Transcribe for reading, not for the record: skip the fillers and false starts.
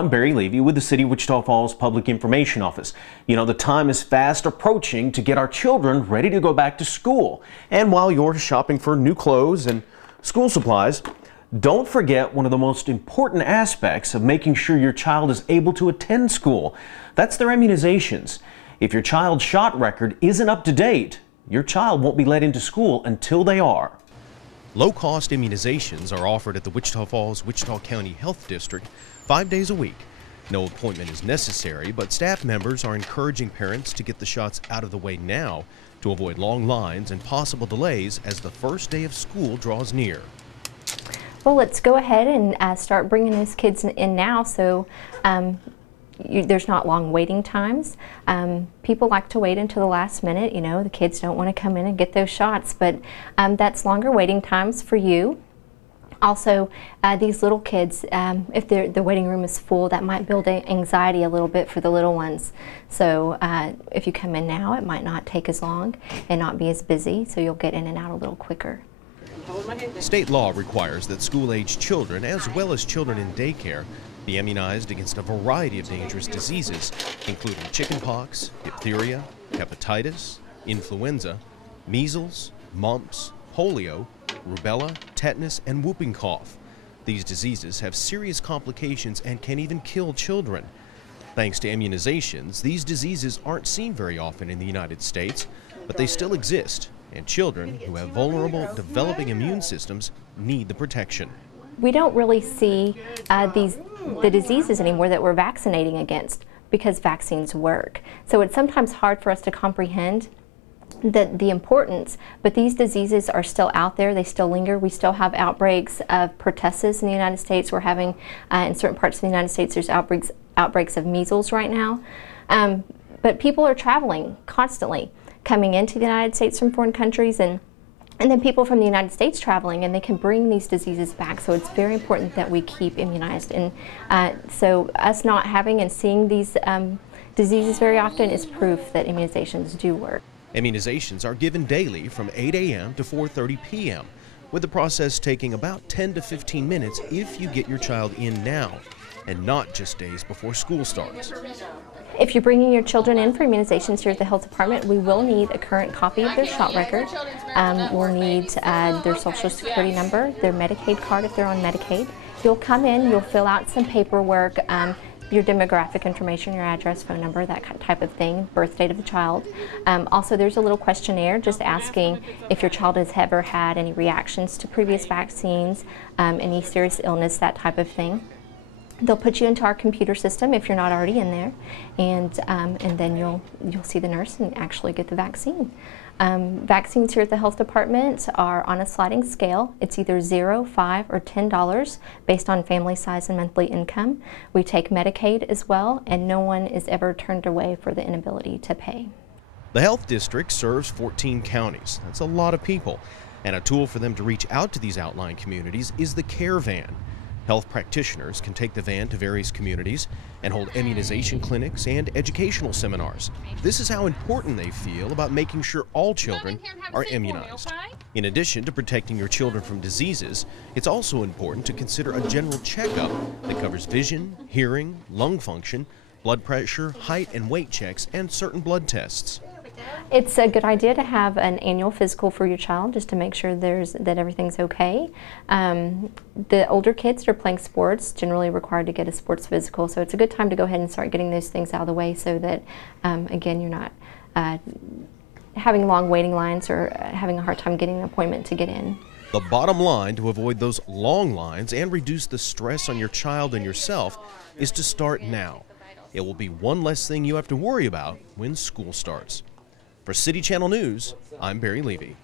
I'm Barry Levy with the City of Wichita Falls Public Information Office. You know, the time is fast approaching to get our children ready to go back to school. And while you're shopping for new clothes and school supplies, don't forget one of the most important aspects of making sure your child is able to attend school. That's their immunizations. If your child's shot record isn't up to date, your child won't be let into school until they are. Low-cost immunizations are offered at the Wichita Falls, Wichita County Health District 5 days a week. No appointment is necessary, but staff members are encouraging parents to get the shots out of the way now to avoid long lines and possible delays as the first day of school draws near. Well, let's go ahead and start bringing those kids in now so there's not long waiting times. People like to wait until the last minute. You know, the kids don't want to come in and get those shots, but that's longer waiting times for you. Also, these little kids, if the waiting room is full, that might build anxiety a little bit for the little ones. So if you come in now, it might not take as long and not be as busy, so you'll get in and out a little quicker. State law requires that school-aged children, as well as children in daycare, be immunized against a variety of dangerous diseases, including chickenpox, diphtheria, hepatitis, influenza, measles, mumps, polio, rubella, tetanus, and whooping cough. These diseases have serious complications and can even kill children. Thanks to immunizations, these diseases aren't seen very often in the United States, but they still exist, and children who have vulnerable, developing immune systems need the protection. We don't really see the diseases anymore that we're vaccinating against because vaccines work. So it's sometimes hard for us to comprehend the importance, but these diseases are still out there. They still linger. We still have outbreaks of pertussis in the United States. We're having, in certain parts of the United States, there's outbreaks of measles right now. But people are traveling constantly, coming into the United States from foreign countries, and then people from the United States traveling, and they can bring these diseases back. So it's very important that we keep immunized. And so us not having and seeing these diseases very often is proof that immunizations do work. Immunizations are given daily from 8 a.m. to 4:30 p.m., with the process taking about 10 to 15 minutes if you get your child in now, and not just days before school starts. If you're bringing your children in for immunizations here at the health department, we will need a current copy of their shot record. We'll need their social security number, their Medicaid card if they're on Medicaid. You'll come in, you'll fill out some paperwork, your demographic information, your address, phone number, that type of thing, birth date of the child. Also, there's a little questionnaire just asking if your child has ever had any reactions to previous vaccines, any serious illness, that type of thing. They'll put you into our computer system if you're not already in there, and then you'll see the nurse and actually get the vaccine. Vaccines here at the health department are on a sliding scale. It's either $0, $5, or $10 based on family size and monthly income. We take Medicaid as well, and no one is ever turned away for the inability to pay. The health district serves 14 counties. That's a lot of people, and a tool for them to reach out to these outlying communities is the Care Van. Health practitioners can take the van to various communities and hold immunization clinics and educational seminars. This is how important they feel about making sure all children are immunized. In addition to protecting your children from diseases, it's also important to consider a general checkup that covers vision, hearing, lung function, blood pressure, height and weight checks, and certain blood tests. It's a good idea to have an annual physical for your child just to make sure that everything's okay. The older kids that are playing sports generally required to get a sports physical, so it's a good time to go ahead and start getting those things out of the way so that, again, you're not having long waiting lines or having a hard time getting an appointment to get in. The bottom line to avoid those long lines and reduce the stress on your child and yourself is to start now. It will be one less thing you have to worry about when school starts. For City Channel News, I'm Barry Levy.